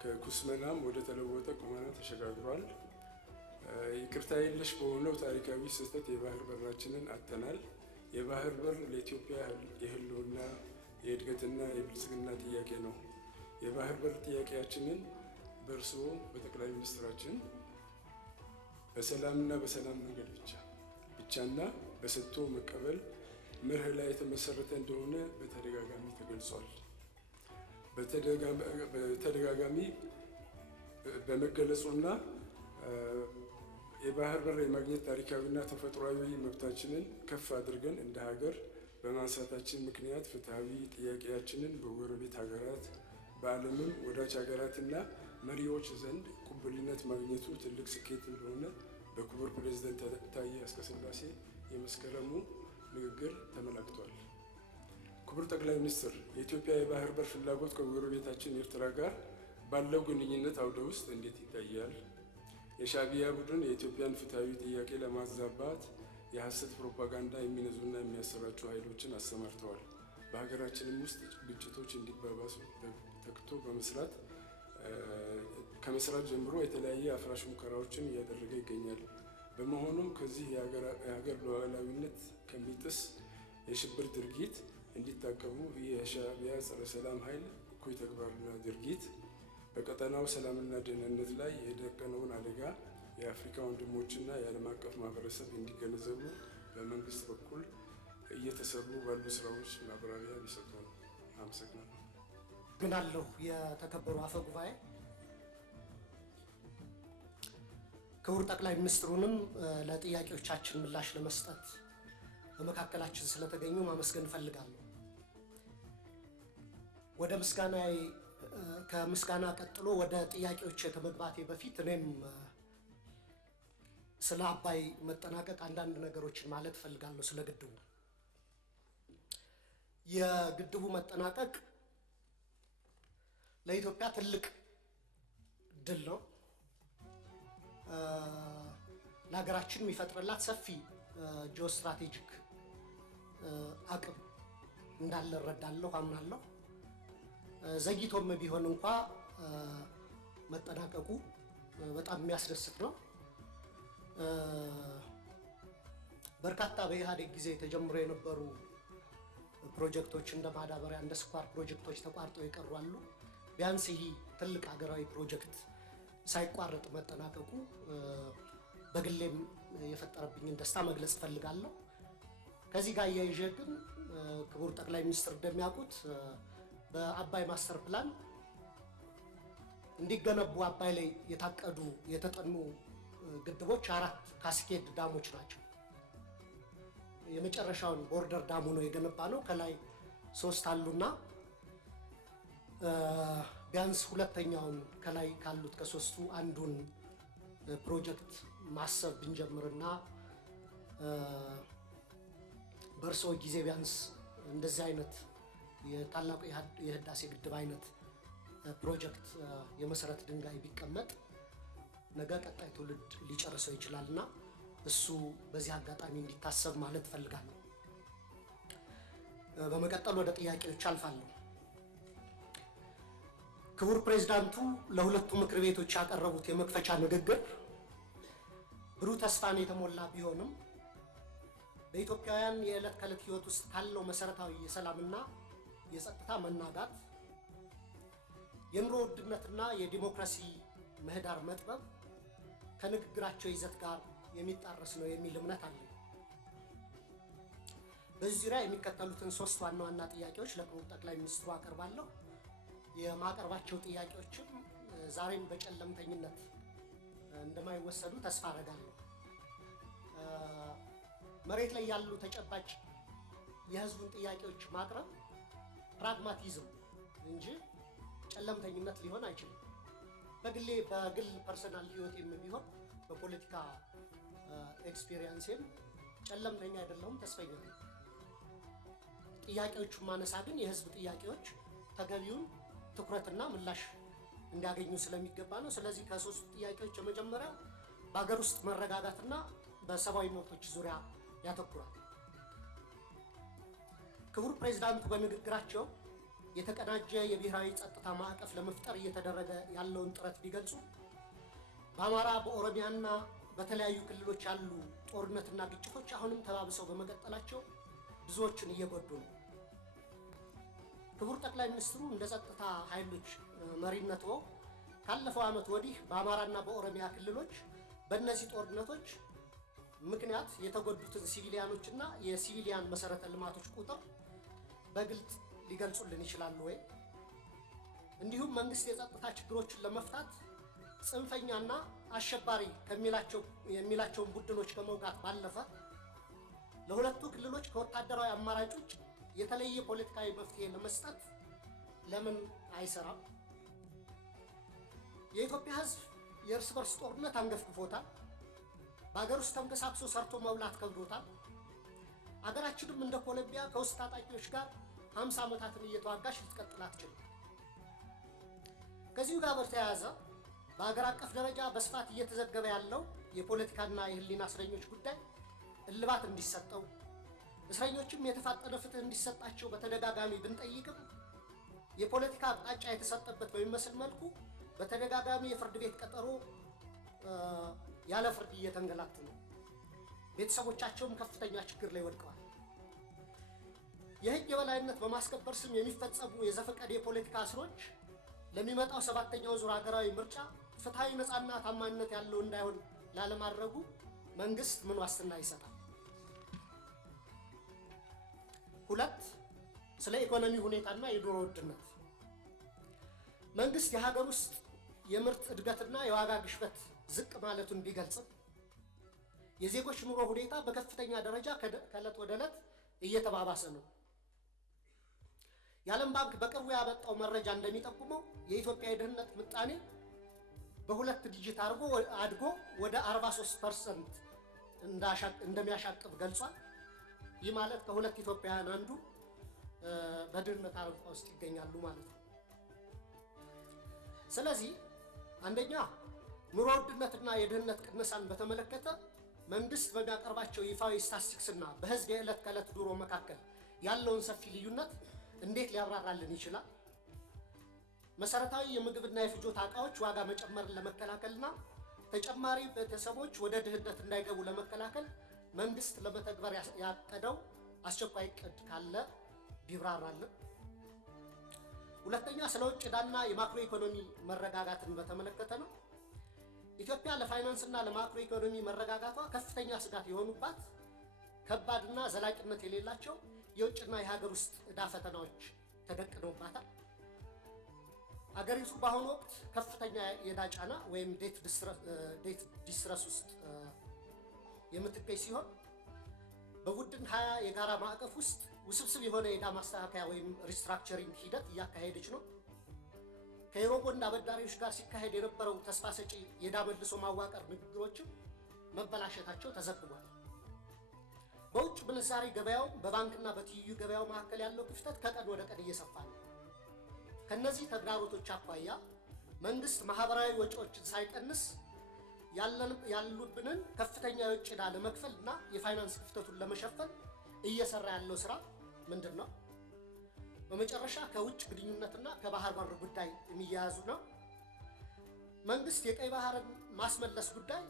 ከኩስመናም ወደ ተለወጠ ቁመና ተሸጋግሯል። ይቅርታ የለሽ በሆነው ታሪካዊ ስህተት የባህር በራችንን አጥተናል። የባህር በር ለኢትዮጵያ የህልውና የእድገትና የብልጽግና ጥያቄ ነው። የባህር በር ጥያቄያችንን በእርስዎ በጠቅላይ ሚኒስትራችን በሰላምና በሰላም መንገድ ብቻና በሰጥቶ መቀበል መርህ ላይ የተመሰረተ እንደሆነ በተደጋጋሚ ተገልጿል። በተደጋጋሚ በመገለጹና የባህር በር የማግኘት ታሪካዊና ተፈጥሯዊ መብታችንን ከፍ አድርገን እንደ ሀገር በማንሳታችን ምክንያት ፍትሐዊ ጥያቄያችንን በጎረቤት ሀገራት በዓለምም ወዳጅ ሀገራትና መሪዎች ዘንድ ቅቡልነት ማግኘቱ ትልቅ ስኬት እንደሆነ በክቡር ፕሬዝዳንት ታዬ አጽቀሥላሴ የመስከረሙ ንግግር ተመላክቷል። ክቡር ጠቅላይ ሚኒስትር፣ የኢትዮጵያ የባህር በር ፍላጎት ከጎረቤታችን ኤርትራ ጋር ባለው ግንኙነት አውደ ውስጥ እንዴት ይታያል? የሻዕቢያ ቡድን የኢትዮጵያን ፍትሐዊ ጥያቄ ለማዛባት የሐሰት ፕሮፓጋንዳ የሚነዙና የሚያሰራጩ ኃይሎችን አሰማርተዋል። በሀገራችንም ውስጥ ግጭቶች እንዲባባሱ ተግቶ ከመስራት ጀምሮ የተለያየ አፍራሽ ሙከራዎችን እያደረገ ይገኛል። በመሆኑም ከዚህ የሀገር ሉዓላዊነት ከሚጥስ የሽብር ድርጊት እንዲታቀቡ የሻዕቢያ ጸረ ሰላም ኃይል እኩይ ተግባርና ድርጊት በቀጠናው ሰላምና ደህንነት ላይ የደቀነውን አደጋ የአፍሪካ ወንድሞችና የዓለም አቀፍ ማህበረሰብ እንዲገነዘቡ በመንግስት በኩል እየተሰሩ ባሉ ስራዎች ማብራሪያ ቢሰጡ ነው። አመሰግናለሁ። ግናለሁ የተከበሩ አፈ ጉባኤ፣ ክቡር ጠቅላይ ሚኒስትሩንም ለጥያቄዎቻችን ምላሽ ለመስጠት በመካከላችን ስለተገኙ ማመስገን እፈልጋለሁ። ወደ ከምስጋና ቀጥሎ ወደ ጥያቄዎች ከመግባቴ በፊት እኔም ስለ አባይ መጠናቀቅ አንዳንድ ነገሮችን ማለት እፈልጋለሁ። ስለ ግድቡ የግድቡ መጠናቀቅ ለኢትዮጵያ ትልቅ ድል ነው። ለሀገራችን የሚፈጥርላት ሰፊ ጂኦስትራቴጂክ አቅም እንዳለ እረዳለሁ፣ አምናለሁ። ዘግይቶም ቢሆን እንኳ መጠናቀቁ በጣም የሚያስደስት ነው። በርካታ በኢህአዴግ ጊዜ ተጀምሮ የነበሩ ፕሮጀክቶች እንደ ማዳበሪያ እንደ ስኳር ፕሮጀክቶች ተቋርጠው የቀሩ አሉ። ቢያንስ ይህ ትልቅ ሀገራዊ ፕሮጀክት ሳይቋረጥ መጠናቀቁ በግሌም የፈጠረብኝን ደስታ መግለጽ እፈልጋለሁ። ከዚህ ጋር እያይዤ ግን ክቡር ጠቅላይ ሚኒስትር እንደሚያውቁት በአባይ ማስተር ፕላን እንዲገነቡ አባይ ላይ የታቀዱ የተጠኑ ግድቦች 4 ካስኬድ ዳሞች ናቸው። የመጨረሻውን ቦርደር ዳሙ ነው የገነባ ነው። ከላይ 3 አሉና ቢያንስ ሁለተኛውን ከላይ ካሉት ከ3ቱ አንዱን ፕሮጀክት ማሰብ ብንጀምርና በእርሶ ጊዜ ቢያንስ እንደዚህ አይነት የታላቁ የህዳሴ ግድብ አይነት ፕሮጀክት የመሰረት ድንጋይ ቢቀመጥ ነገ ቀጣይ ትውልድ ሊጨርሰው ይችላልና እሱ በዚህ አጋጣሚ እንዲታሰብ ማለት እፈልጋለሁ። በመቀጠል ወደ ጥያቄዎች አልፋለሁ። ክቡር ፕሬዝዳንቱ ለሁለቱ ምክር ቤቶች ያቀረቡት የመክፈቻ ንግግር ብሩህ ተስፋን የተሞላ ቢሆንም በኢትዮጵያውያን የዕለት ከዕለት ህይወት ውስጥ ካለው መሰረታዊ የሰላምና የጸጥታ መናጋት፣ የኑሮ ውድነትና የዲሞክራሲ ምህዳር መጥበብ ከንግግራቸው ይዘት ጋር የሚጣረስ ነው የሚል እምነት አለኝ። በዚህ ዙሪያ የሚከተሉትን 3 ዋና ዋና ጥያቄዎች ለክቡር ጠቅላይ ሚኒስትሩ አቀርባለሁ። የማቀርባቸው ጥያቄዎችም ዛሬም በጨለምተኝነት እንደማይወሰዱ ተስፋ አደርጋለሁ። መሬት ላይ ያሉ ተጨባጭ የህዝቡን ጥያቄዎች ማቅረብ ፕራግማቲዝም እንጂ ጨለምተኝነት ሊሆን አይችልም። በግል ፐርሰናል ህይወቴም ቢሆን በፖለቲካ ኤክስፒሪየንስም ጨለምተኛ አይደለሁም፣ ተስፈኛ ነኝ። ጥያቄዎቹን ማነሳ ግን የህዝብ ጥያቄዎች ተገቢውን ትኩረትና ምላሽ እንዲያገኙ ስለሚገባ ነው። ስለዚህ ከ3 ጥያቄዎች የመጀመሪያው በሀገር ውስጥ መረጋጋትና በሰብአዊ መብቶች ዙሪያ ያተኩራል። ክቡር ፕሬዝዳንቱ በንግግራቸው የተቀናጀ የብሔራዊ ጸጥታ ማዕቀፍ ለመፍጠር እየተደረገ ያለውን ጥረት ቢገልጹ በአማራ በኦሮሚያና በተለያዩ ክልሎች ያሉ ጦርነትና ግጭቶች አሁንም ተባብሰው በመቀጠላቸው ብዙዎችን እየጎዱ ነው። ክቡር ጠቅላይ ሚኒስትሩ እንደ ጸጥታ ኃይሎች መሪነት ካለፈው ዓመት ወዲህ በአማራና በኦሮሚያ ክልሎች በእነዚህ ጦርነቶች ምክንያት የተጎዱትን ሲቪሊያኖችና የሲቪሊያን መሰረተ ልማቶች ቁጥር በግልጽ ሊገልጹልን ይችላሉ ወይ? እንዲሁም መንግስት የጸጥታ ችግሮችን ለመፍታት ጽንፈኛና አሸባሪ የሚላቸውን ቡድኖች ከመውጋት ባለፈ ለሁለቱ ክልሎች ከወታደራዊ አማራጭ ውጭ የተለየ ፖለቲካዊ መፍትሄ ለመስጠት ለምን አይሰራም? የኢትዮጵያ ሕዝብ የእርስ በርስ ጦርነት አንገፍግፎታል። በሀገር ውስጥ ተንቀሳቅሶ ሰርቶ መብላት ከብዶታል። አገራችንም እንደ ኮሎምቢያ ከውስጥ ታጣቂዎች ጋር 50 ዓመታትን እየተዋጋች ልትቀጥል አትችልም። ከዚሁ ጋር በተያያዘ በሀገር አቀፍ ደረጃ በስፋት እየተዘገበ ያለው የፖለቲካና የህሊና እስረኞች ጉዳይ እልባት እንዲሰጠው፣ እስረኞችም የተፋጠነ ፍትህ እንዲሰጣቸው በተደጋጋሚ ብንጠይቅም የፖለቲካ አቅጣጫ የተሰጠበት በሚመስል መልኩ በተደጋጋሚ የፍርድ ቤት ቀጠሮ ያለ ፍርድ እየተንገላቱ ነው። ቤተሰቦቻቸውም ከፍተኛ ችግር ላይ ወድቀዋል። የህግ የበላይነት በማስከበር ስም የሚፈጸሙ የዘፈቀድ የፖለቲካ እስሮች ለሚመጣው 7ኛው ዙር ሀገራዊ ምርጫ ፍትሃዊ፣ ነፃና ታማኝነት ያለው እንዳይሆን ላለማድረጉ መንግስት ምን ዋስትና ይሰጣል? 2 ስለ ኢኮኖሚ ሁኔታና የኑሮ ውድነት መንግስት የሀገር ውስጥ የምርት እድገትና የዋጋ ግሽበት ዝቅ ማለቱን ቢገልጽም የዜጎች ኑሮ ሁኔታ በከፍተኛ ደረጃ ከዕለት ወደ ዕለት እየተባባሰ ነው። የዓለም ባንክ በቅርቡ ያወጣው መረጃ እንደሚጠቁመው የኢትዮጵያ የድህነት ምጣኔ በ2 ዲጂት አድጎ ወደ 43% እንደሚያሻቅብ ገልጿል። ይህ ማለት ከሁለት ኢትዮጵያውያን አንዱ በድህነት አረንቋ ውስጥ ይገኛሉ ማለት ነው። ስለዚህ አንደኛ ኑሮ ውድነትና የድህነት ቅነሳን በተመለከተ መንግስት በሚያቀርባቸው ይፋዊ ስታቲስቲክስና በህዝብ የዕለት ከዕለት ኑሮ መካከል ያለውን ሰፊ ልዩነት እንዴት ሊያብራራልን ይችላል? መሰረታዊ የምግብና የፍጆታ ዕቃዎች ዋጋ መጨመርን ለመከላከልና ተጨማሪ ቤተሰቦች ወደ ድህነት እንዳይገቡ ለመከላከል መንግስት ለመተግበር ያቀደው አስቸኳይ ዕቅድ ካለ ቢብራራልን። ሁለተኛ ስለ ውጭ ዕዳና የማክሮ ኢኮኖሚ መረጋጋትን በተመለከተ ነው። ኢትዮጵያ ለፋይናንስና ለማክሮ ኢኮኖሚ መረጋጋቷ ከፍተኛ ስጋት የሆኑባት ከባድና ዘላቂነት የሌላቸው የውጭና የሀገር ውስጥ ዕዳ ፈተናዎች ተደቅነውባታል። አገሪቱ በአሁኑ ወቅት ከፍተኛ የዕዳ ጫና ወይም ዴት ዲስትረስ ውስጥ የምትገኝ ሲሆን በቡድን 20 የጋራ ማዕቀፍ ውስጥ ውስብስብ የሆነ የዕዳ ማስተካከያ ወይም ሪስትራክቸሪንግ ሂደት እያካሄደች ነው። ከዩሮቦንድ አበዳሪዎች ጋር ሲካሄድ የነበረው ተስፋ ሰጪ የዕዳ መልሶ ማዋቀር ንግግሮችም መበላሸታቸው ተዘግቧል። በውጭ ምንዛሪ ገበያው በባንክና በትይዩ ገበያው መካከል ያለው ክፍተት ከቀን ወደ ቀን እየሰፋ ነው። ከነዚህ ተግዳሮቶች አኳያ መንግስት ማህበራዊ ወጪዎችን ሳይቀንስ ያሉብንን ከፍተኛ የውጭ ዕዳ ለመክፈልና የፋይናንስ ክፍተቱን ለመሸፈን እየሰራ ያለው ስራ ምንድን ነው? በመጨረሻ ከውጭ ግንኙነትና ከባህር በር ጉዳይ የሚያያዙ ነው። መንግስት የቀይ ባህርን ማስመለስ ጉዳይ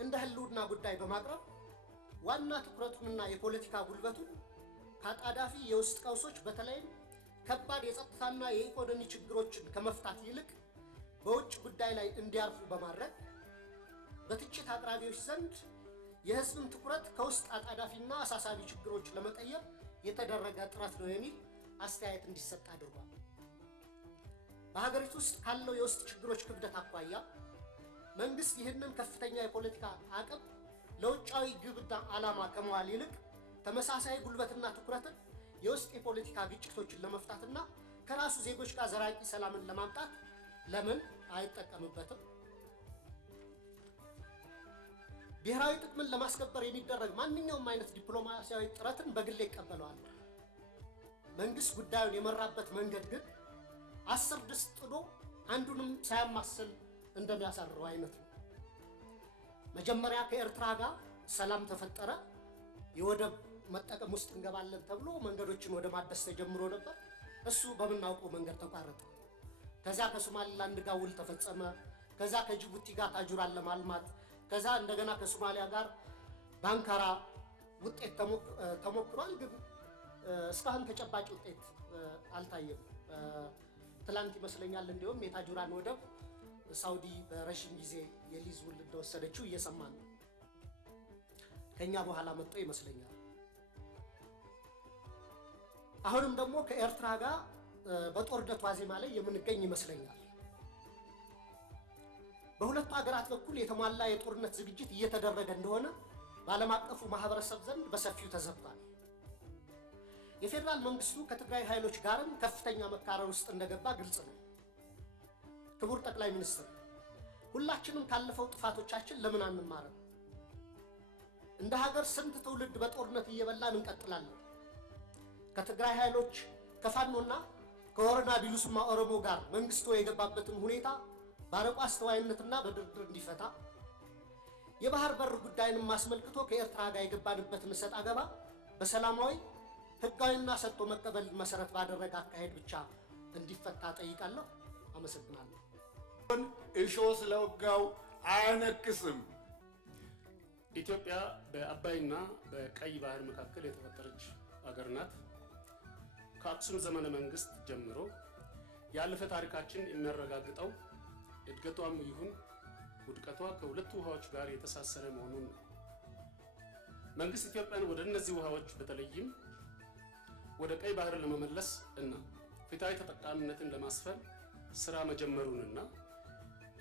እንደ ህልውና ጉዳይ በማቅረብ ዋና ትኩረቱንና የፖለቲካ ጉልበቱን ከአጣዳፊ የውስጥ ቀውሶች በተለይም ከባድ የጸጥታና የኢኮኖሚ ችግሮችን ከመፍታት ይልቅ በውጭ ጉዳይ ላይ እንዲያርፉ በማድረግ በትችት አቅራቢዎች ዘንድ የህዝብን ትኩረት ከውስጥ አጣዳፊና አሳሳቢ ችግሮች ለመቀየር የተደረገ ጥረት ነው የሚል አስተያየት እንዲሰጥ አድርጓል። በሀገሪቱ ውስጥ ካለው የውስጥ ችግሮች ክብደት አኳያ መንግስት ይህንን ከፍተኛ የፖለቲካ አቅም ለውጫዊ ግብና ዓላማ ከመዋል ይልቅ ተመሳሳይ ጉልበትና ትኩረትን የውስጥ የፖለቲካ ግጭቶችን ለመፍታትና ከራሱ ዜጎች ጋር ዘላቂ ሰላምን ለማምጣት ለምን አይጠቀምበትም? ብሔራዊ ጥቅምን ለማስከበር የሚደረግ ማንኛውም አይነት ዲፕሎማሲያዊ ጥረትን በግሌ ይቀበለዋል። መንግስት ጉዳዩን የመራበት መንገድ ግን 10 ድስት ጥዶ አንዱንም ሳያማስል እንደሚያሳርረው አይነት ነው። መጀመሪያ ከኤርትራ ጋር ሰላም ተፈጠረ፣ የወደብ መጠቀም ውስጥ እንገባለን ተብሎ መንገዶችን ወደ ማደስ ተጀምሮ ነበር። እሱ በምናውቀው መንገድ ተቋረጠ። ከዛ ከሶማሊላንድ ጋር ውል ተፈጸመ። ከዛ ከጅቡቲ ጋር ታጁራን ለማልማት ከዛ እንደገና ከሶማሊያ ጋር በአንካራ ውጤት ተሞክሯል። ግን እስካሁን ተጨባጭ ውጤት አልታየም። ትላንት ይመስለኛል እንዲሁም የታጁራን ወደብ ሳውዲ በረዥም ጊዜ የሊዝ ውል እንደወሰደችው እየሰማን ነው። ከኛ በኋላ መጥቶ ይመስለኛል። አሁንም ደግሞ ከኤርትራ ጋር በጦርነት ዋዜማ ላይ የምንገኝ ይመስለኛል። በሁለቱ ሀገራት በኩል የተሟላ የጦርነት ዝግጅት እየተደረገ እንደሆነ በዓለም አቀፉ ማህበረሰብ ዘንድ በሰፊው ተዘብቷል። የፌዴራል መንግስቱ ከትግራይ ኃይሎች ጋርም ከፍተኛ መካረር ውስጥ እንደገባ ግልጽ ነው። ክቡር ጠቅላይ ሚኒስትር፣ ሁላችንም ካለፈው ጥፋቶቻችን ለምን አንማርም? እንደ ሀገር ስንት ትውልድ በጦርነት እየበላን እንቀጥላለን? ከትግራይ ኃይሎች ከፋኖና ከወረና ቢሉስማ ኦሮሞ ጋር መንግስቱ የገባበትን ሁኔታ በአርቆ አስተዋይነትና በድርድር እንዲፈታ፣ የባህር በር ጉዳይንም አስመልክቶ ከኤርትራ ጋር የገባንበትን እሰጥ አገባ በሰላማዊ ህጋዊና ሰጥቶ መቀበል መሰረት ባደረገ አካሄድ ብቻ እንዲፈታ ጠይቃለሁ። አመሰግናለሁ። እሾ ስለወጋው አያነክስም። ኢትዮጵያ በአባይና በቀይ ባህር መካከል የተፈጠረች አገር ናት። ከአክሱም ዘመነ መንግስት ጀምሮ ያለፈ ታሪካችን የሚያረጋግጠው እድገቷም ይሁን ውድቀቷ ከሁለቱ ውሃዎች ጋር የተሳሰረ መሆኑን ነው። መንግስት ኢትዮጵያን ወደ እነዚህ ውሃዎች በተለይም ወደ ቀይ ባህር ለመመለስ እና ፍትሃዊ ተጠቃሚነትን ለማስፈን ስራ መጀመሩንና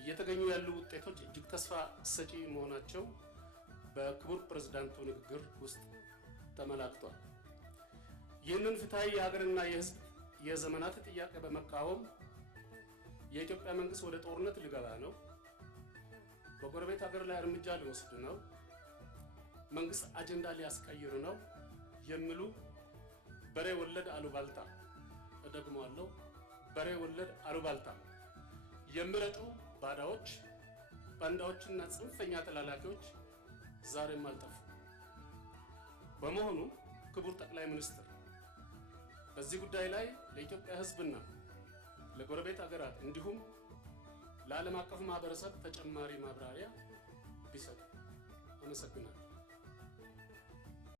እየተገኙ ያሉ ውጤቶች እጅግ ተስፋ ሰጪ መሆናቸው በክቡር ፕሬዝዳንቱ ንግግር ውስጥ ተመላክቷል። ይህንን ፍትሃዊ የሀገርና የህዝብ የዘመናት ጥያቄ በመቃወም የኢትዮጵያ መንግስት ወደ ጦርነት ሊገባ ነው፣ በጎረቤት ሀገር ላይ እርምጃ ሊወስድ ነው፣ መንግስት አጀንዳ ሊያስቀይር ነው የሚሉ በሬ ወለድ አሉባልታ፣ እደግመዋለሁ፣ በሬ ወለድ አሉባልታ የሚረጩ ባዳዎች፣ ባንዳዎችና ጽንፈኛ ተላላኪዎች ዛሬም አልጠፉ። በመሆኑ ክቡር ጠቅላይ ሚኒስትር በዚህ ጉዳይ ላይ ለኢትዮጵያ ህዝብና ለጎረቤት ሀገራት እንዲሁም ለዓለም አቀፍ ማህበረሰብ ተጨማሪ ማብራሪያ ቢሰጡ። አመሰግናለሁ።